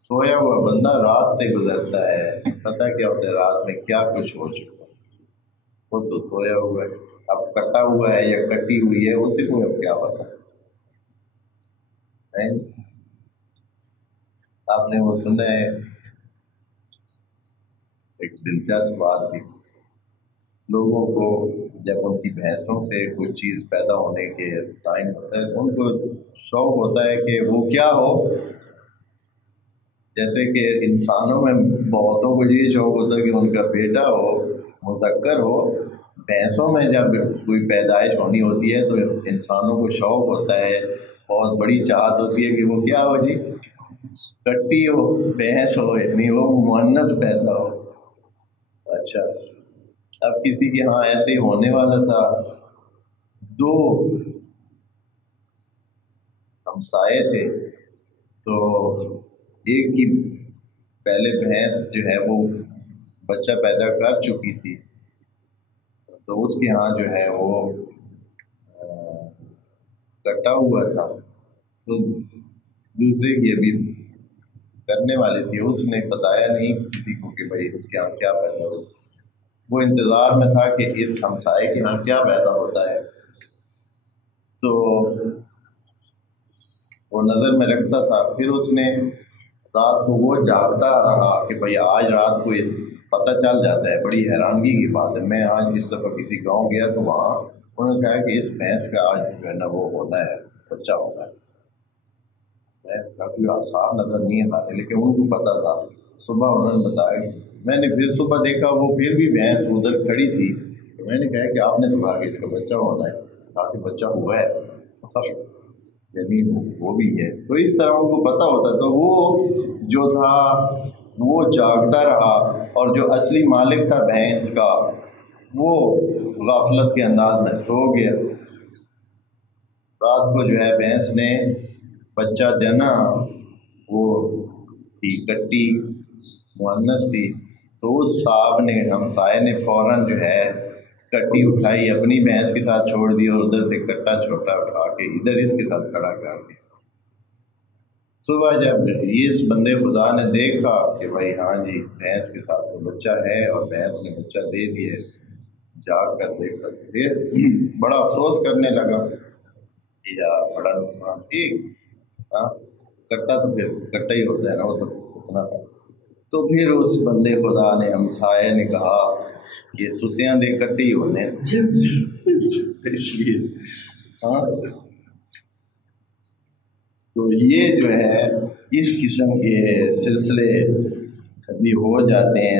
سویا ہوا بندہ رات سے گزرتا ہے، پتہ کیا ہوتا ہے رات میں کیا کچھ ہو چکا، وہ تو سویا ہوا ہے، اب کٹا ہوا ہے یا کٹی ہوئی ہے اسی کو اب کیا پتا ہے۔ آپ نے وہ سنا ہے ایک دلچسپ بات تھی، لوگوں کو جب ان کی بھینسوں سے کوئی چیز پیدا ہونے کے ٹائم ہوتا ہے ان کو شوق ہوتا ہے کہ وہ کیا ہو، جیسے کہ انسانوں میں بہتوں کو یہ شوق ہوتا ہے کہ ان کا بیٹا ہو، مذکر ہو، بھینسوں میں جب کوئی پیدائش ہونی ہوتی ہے تو انسانوں کو شوق ہوتا ہے، بہت بڑی چاہت ہوتی ہے کہ وہ کیا ہو جی، کٹی ہو، بھینس ہو، یعنی وہ مؤنث پیدا ہو۔ اچھا، اب کسی کے ہاں ایسے ہی ہونے والا تھا، دو ہمسائے تھے، تو ایک کی پہلے بھینس جو ہے وہ بچہ پیدا کر چکی تھی، تو اس کے ہاں جو ہے وہ کٹا ہوا تھا، تو دوسرے کی ابھی کرنے والی تھی، اس نے بتایا نہیں کسی کو کہ بھائی اس کے یہاں کیا پیدا ہوتا ہے، وہ انتظار میں تھا کہ اس ہمسائے کے یہاں کیا پیدا ہوتا ہے، تو وہ نظر میں رکھتا تھا۔ پھر اس نے رات کو وہ جاگتا رہا کہ بھائی آج رات کو اس پتہ چل جاتا ہے، بڑی حیرانگی کی بات ہے، میں آج اس دفعہ کسی گاؤں گیا تو وہاں انہوں نے کہا کہ اس بھینس کا آج جو ہے نا وہ ہونا ہے، بچہ ہونا ہے، کافی آثار نظر نہیں آتے لیکن ان کو پتہ تھا۔ صبح انہوں نے بتایا، میں نے پھر صبح دیکھا وہ پھر بھی بھینس ادھر کھڑی تھی، تو میں نے کہا کہ آپ نے تو کہا کہ اس کا بچہ ہونا ہے، کہا کہ بچہ ہوا ہے، یعنی وہ بھی ہے، تو اس طرح ان کو پتہ ہوتا، تو وہ جو تھا وہ جاگتا رہا، اور جو اصلی مالک تھا بھینس کا وہ غفلت کے انداز میں سو گیا۔ رات کو جو ہے بھینس نے بچہ جنا، وہ تھی کٹی، مؤنث تھی، تو اس صاحب نے، ہمسائے نے فوراً جو ہے کٹی اٹھائی، اپنی بھینس کے ساتھ چھوڑ دی اور ادھر سے کٹا چھوٹا اٹھا کے ادھر اس کے ساتھ کھڑا کر دیا۔ صبح جب اس بندے خدا نے دیکھا کہ بھائی ہاں جی بھینس کے ساتھ تو بچہ ہے اور بھینس نے بچہ دے دیے، جاگ کر دیکھا، پھر بڑا افسوس کرنے لگا کہ یار بڑا نقصان، ٹھیک ہاں کٹا تو پھر کٹا ہی ہوتا ہے نا، وہ تو اتنا تھا۔ تو پھر اس بندے خدا نے، ہمسائے نے کہا کہ سسیاں دے کٹے ہی ہونے اس لیے ہاں، تو یہ جو ہے اس قسم کے سلسلے کبھی ہو جاتے ہیں۔